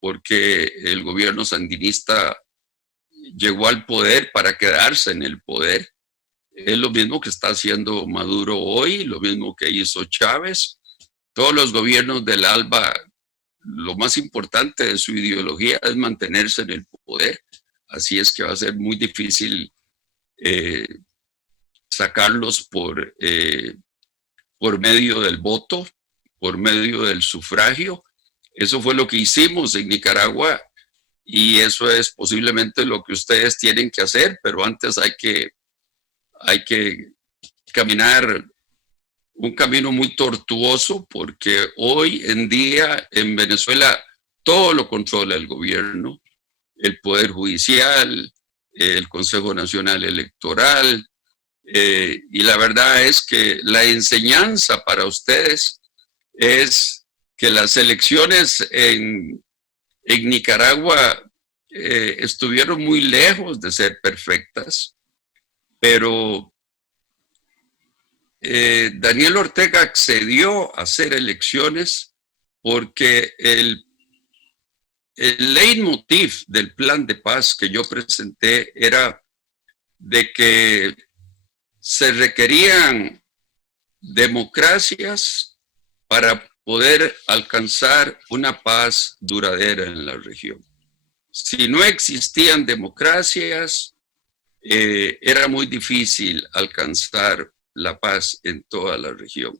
porque el gobierno sandinista llegó al poder para quedarse en el poder. Es lo mismo que está haciendo Maduro hoy, lo mismo que hizo Chávez. Todos los gobiernos del ALBA, lo más importante de su ideología es mantenerse en el poder. Así es que va a ser muy difícil sacarlos por medio del voto, por medio del sufragio. Eso fue lo que hicimos en Nicaragua y eso es posiblemente lo que ustedes tienen que hacer, pero antes hay que caminar un camino muy tortuoso porque hoy en día en Venezuela todo lo controla el gobierno, el Poder Judicial, el Consejo Nacional Electoral, y la verdad es que la enseñanza para ustedes es que las elecciones en Nicaragua estuvieron muy lejos de ser perfectas, pero Daniel Ortega accedió a hacer elecciones porque el leitmotiv del plan de paz que yo presenté era de que se requerían democracias para poder alcanzar una paz duradera en la región. Si no existían democracias, era muy difícil alcanzar la paz en toda la región.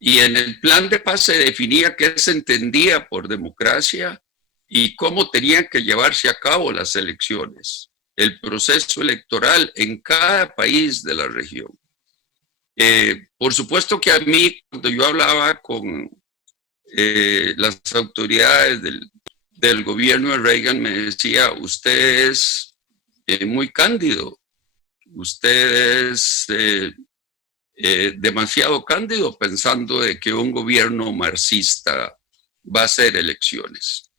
Y en el plan de paz se definía qué se entendía por democracia y cómo tenían que llevarse a cabo las elecciones, el proceso electoral en cada país de la región. Por supuesto que a mí, cuando yo hablaba con las autoridades del gobierno de Reagan, me decía, usted es muy cándido, usted es demasiado cándido pensando de que un gobierno marxista va a hacer elecciones.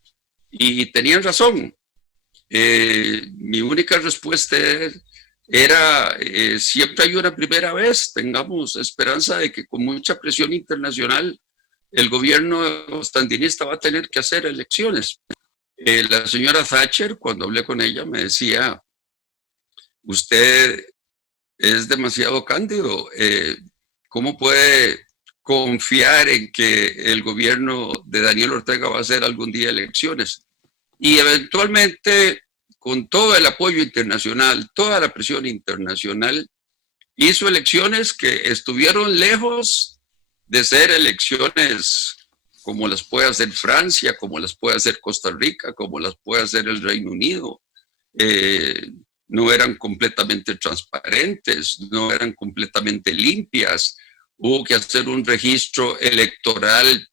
Y tenían razón. Mi única respuesta era, siempre hay una primera vez, tengamos esperanza de que con mucha presión internacional el gobierno sandinista va a tener que hacer elecciones. La señora Thatcher, cuando hablé con ella, me decía, usted es demasiado cándido. ¿Cómo puede confiar en que el gobierno de Daniel Ortega va a hacer algún día elecciones? Y eventualmente, con todo el apoyo internacional, toda la presión internacional, hizo elecciones que estuvieron lejos de ser elecciones como las puede hacer Francia, como las puede hacer Costa Rica, como las puede hacer el Reino Unido. No eran completamente transparentes, no eran completamente limpias. Hubo que hacer un registro electoral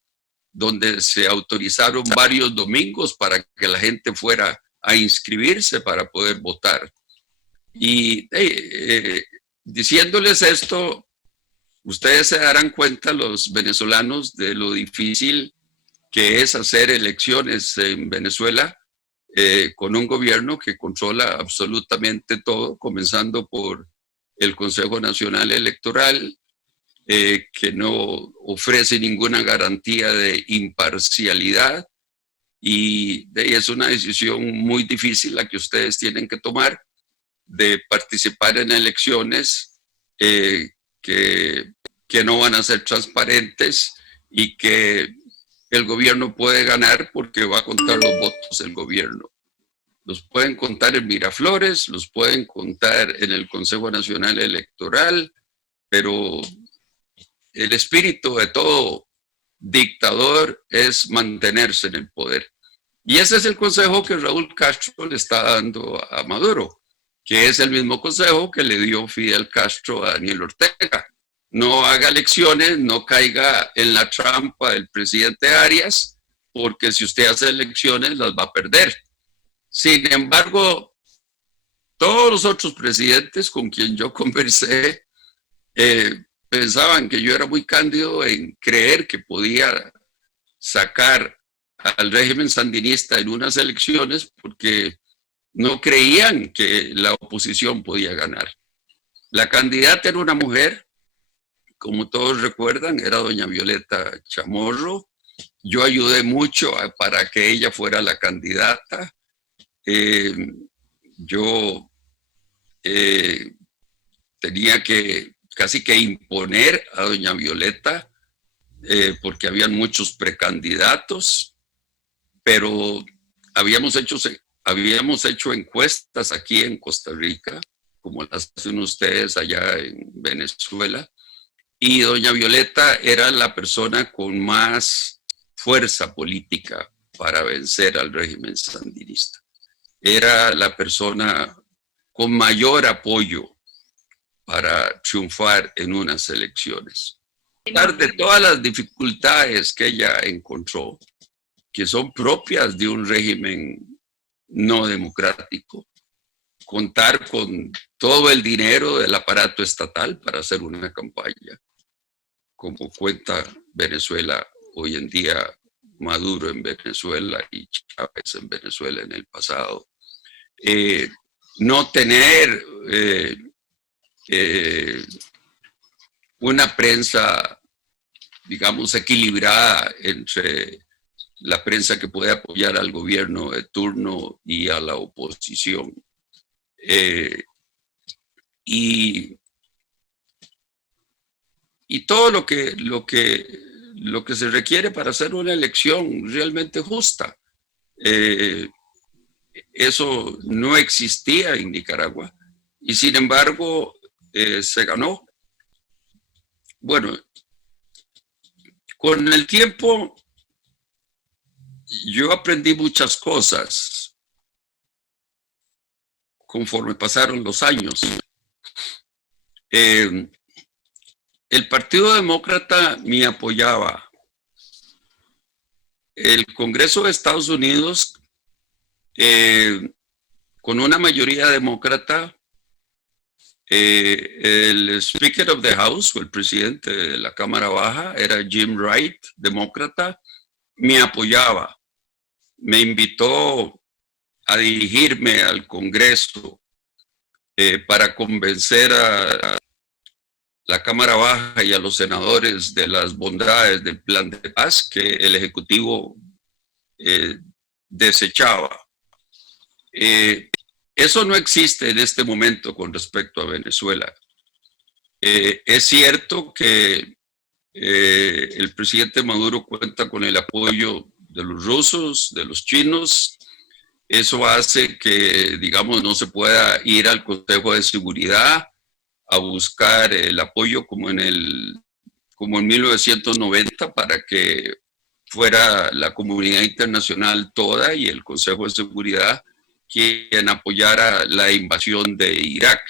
donde se autorizaron varios domingos para que la gente fuera a inscribirse para poder votar. Y diciéndoles esto, ustedes se darán cuenta, los venezolanos, de lo difícil que es hacer elecciones en Venezuela con un gobierno que controla absolutamente todo, comenzando por el Consejo Nacional Electoral, que no ofrece ninguna garantía de imparcialidad y es una decisión muy difícil la que ustedes tienen que tomar de participar en elecciones que no van a ser transparentes y que el gobierno puede ganar porque va a contar los votos del gobierno. Los pueden contar en Miraflores, los pueden contar en el Consejo Nacional Electoral, pero el espíritu de todo dictador es mantenerse en el poder. Y ese es el consejo que Raúl Castro le está dando a Maduro, que es el mismo consejo que le dio Fidel Castro a Daniel Ortega. No haga elecciones, no caiga en la trampa del presidente Arias, porque si usted hace elecciones las va a perder. Sin embargo, todos los otros presidentes con quien yo conversé pensaban que yo era muy cándido en creer que podía sacar al régimen sandinista en unas elecciones porque no creían que la oposición podía ganar. La candidata era una mujer, como todos recuerdan, era doña Violeta Chamorro, yo ayudé mucho para que ella fuera la candidata. Yo tenía que casi que imponer a doña Violeta porque habían muchos precandidatos, pero habíamos hecho encuestas aquí en Costa Rica, como las hacen ustedes allá en Venezuela, y doña Violeta era la persona con más fuerza política para vencer al régimen sandinista. Era la persona con mayor apoyo para triunfar en unas elecciones. A pesar de todas las dificultades que ella encontró, que son propias de un régimen no democrático, contar con todo el dinero del aparato estatal para hacer una campaña, como cuenta Venezuela hoy en día, Maduro en Venezuela y Chávez en Venezuela en el pasado. No tener una prensa, digamos, equilibrada entre la prensa que puede apoyar al gobierno de turno y a la oposición. Y todo lo que se requiere para hacer una elección realmente justa. Eso no existía en Nicaragua y sin embargo se ganó. Bueno, con el tiempo yo aprendí muchas cosas conforme pasaron los años. El Partido Demócrata me apoyaba. El Congreso de Estados Unidos, con una mayoría demócrata, el Speaker of the House, o el presidente de la Cámara Baja, era Jim Wright, demócrata, me apoyaba. Me invitó a dirigirme al Congreso para convencer a la Cámara Baja y a los senadores de las bondades del plan de paz que el Ejecutivo desechaba. Eso no existe en este momento con respecto a Venezuela. Es cierto que el presidente Maduro cuenta con el apoyo de los rusos, de los chinos. Eso hace que, digamos, no se pueda ir al Consejo de Seguridad a buscar el apoyo como en 1990 para que fuera la comunidad internacional toda y el Consejo de Seguridad quien apoyara la invasión de Irak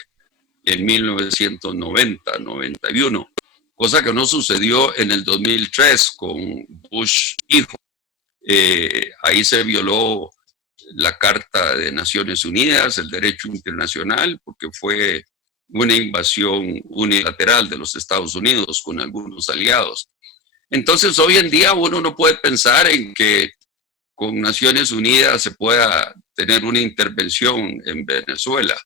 en 1990-91, cosa que no sucedió en el 2003 con Bush hijo. Ahí se violó la Carta de Naciones Unidas, el derecho internacional, porque fue una invasión unilateral de los Estados Unidos con algunos aliados. Entonces, hoy en día uno no puede pensar en que con Naciones Unidas se pueda tener una intervención en Venezuela,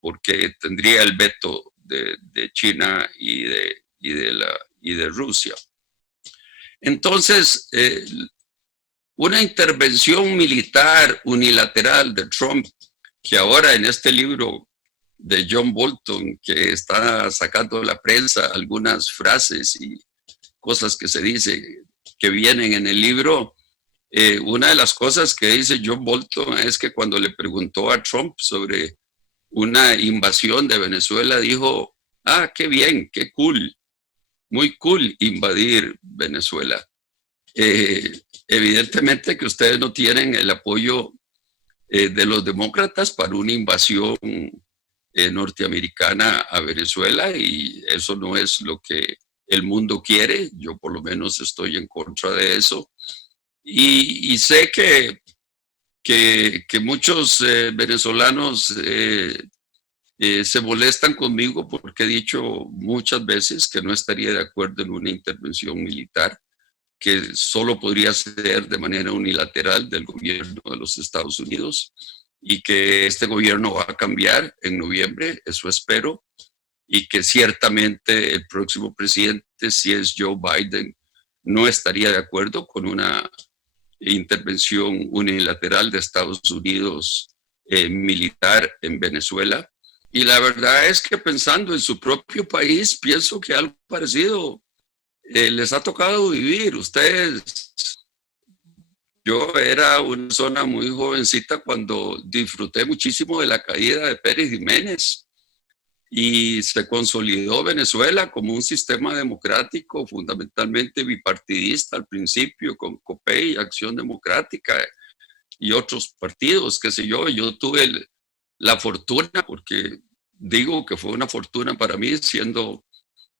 porque tendría el veto de China y de Rusia. Entonces, una intervención militar unilateral de Trump, que ahora en este libro de John Bolton, que está sacando la prensa algunas frases y cosas que se dice que vienen en el libro, una de las cosas que dice John Bolton es que cuando le preguntó a Trump sobre una invasión de Venezuela, dijo, qué bien, qué cool, muy cool invadir Venezuela. Evidentemente que ustedes no tienen el apoyo de los demócratas para una invasión norteamericana a Venezuela y eso no es lo que el mundo quiere. Yo por lo menos estoy en contra de eso. Y sé que muchos venezolanos se molestan conmigo porque he dicho muchas veces que no estaría de acuerdo en una intervención militar, que solo podría ser de manera unilateral del gobierno de los Estados Unidos y que este gobierno va a cambiar en noviembre, eso espero, y que ciertamente el próximo presidente, si es Joe Biden, no estaría de acuerdo con una intervención unilateral de Estados Unidos militar en Venezuela. Y la verdad es que pensando en su propio país, pienso que algo parecido les ha tocado vivir. Ustedes, yo era una persona muy jovencita cuando disfruté muchísimo de la caída de Pérez Jiménez y se consolidó Venezuela como un sistema democrático fundamentalmente bipartidista al principio, con COPEI, Acción Democrática y otros partidos, qué sé yo. Yo tuve la fortuna, porque digo que fue una fortuna para mí, siendo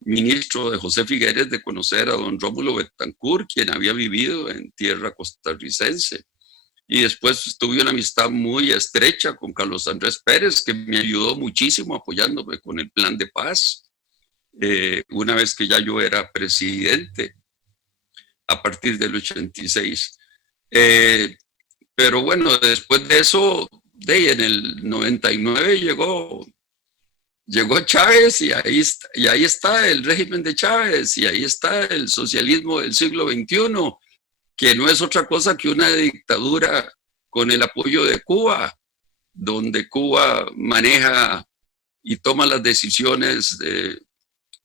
ministro de José Figueres, de conocer a don Rómulo Betancourt, quien había vivido en tierra costarricense. Y después tuve una amistad muy estrecha con Carlos Andrés Pérez, que me ayudó muchísimo apoyándome con el plan de paz, una vez que ya yo era presidente, a partir del 86. Pero bueno, después de eso, en el 99 llegó Chávez y ahí está el régimen de Chávez y ahí está el socialismo del siglo XXI, que no es otra cosa que una dictadura con el apoyo de Cuba, donde Cuba maneja y toma las decisiones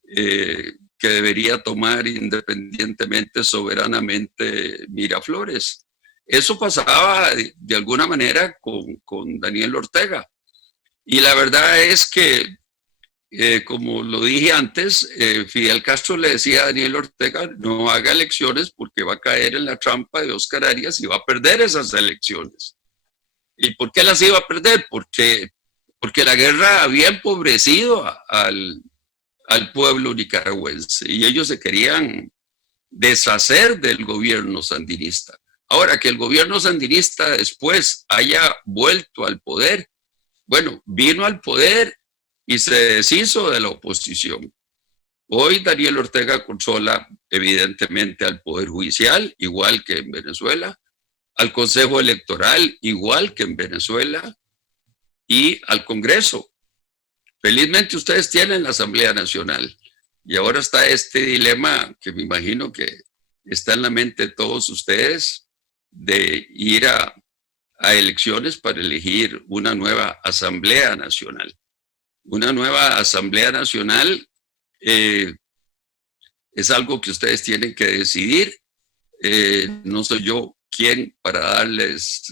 que debería tomar independientemente, soberanamente Miraflores. Eso pasaba de alguna manera con Daniel Ortega. Y la verdad es que, como lo dije antes, Fidel Castro le decía a Daniel Ortega, no haga elecciones porque va a caer en la trampa de Oscar Arias y va a perder esas elecciones. ¿Y por qué las iba a perder? Porque la guerra había empobrecido al pueblo nicaragüense y ellos se querían deshacer del gobierno sandinista. Ahora, que el gobierno sandinista después haya vuelto al poder, bueno, vino al poder y se deshizo de la oposición. Hoy Daniel Ortega controla evidentemente al Poder Judicial, igual que en Venezuela, al Consejo Electoral, igual que en Venezuela, y al Congreso. Felizmente ustedes tienen la Asamblea Nacional y ahora está este dilema que me imagino que está en la mente de todos ustedes de ir a elecciones para elegir una nueva Asamblea Nacional. Una nueva Asamblea Nacional es algo que ustedes tienen que decidir. No soy yo quien para darles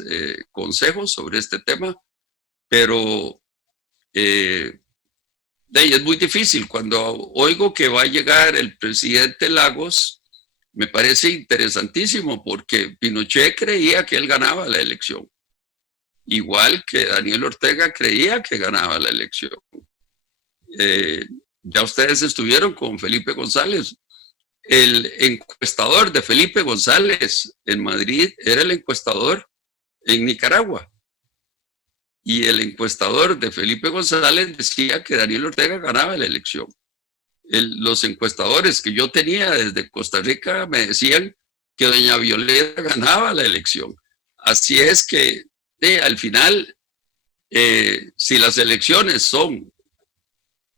consejos sobre este tema, pero es muy difícil. Cuando oigo que va a llegar el presidente Lagos, me parece interesantísimo porque Pinochet creía que él ganaba la elección, igual que Daniel Ortega creía que ganaba la elección. Ya ustedes estuvieron con Felipe González. El encuestador de Felipe González en Madrid era el encuestador en Nicaragua. Y el encuestador de Felipe González decía que Daniel Ortega ganaba la elección. Los encuestadores que yo tenía desde Costa Rica me decían que doña Violeta ganaba la elección. Así es que al final, si las elecciones son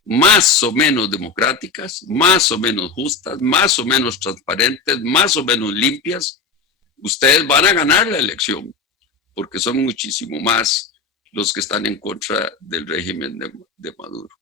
más o menos democráticas, más o menos justas, más o menos transparentes, más o menos limpias, ustedes van a ganar la elección, porque son muchísimo más los que están en contra del régimen de Maduro.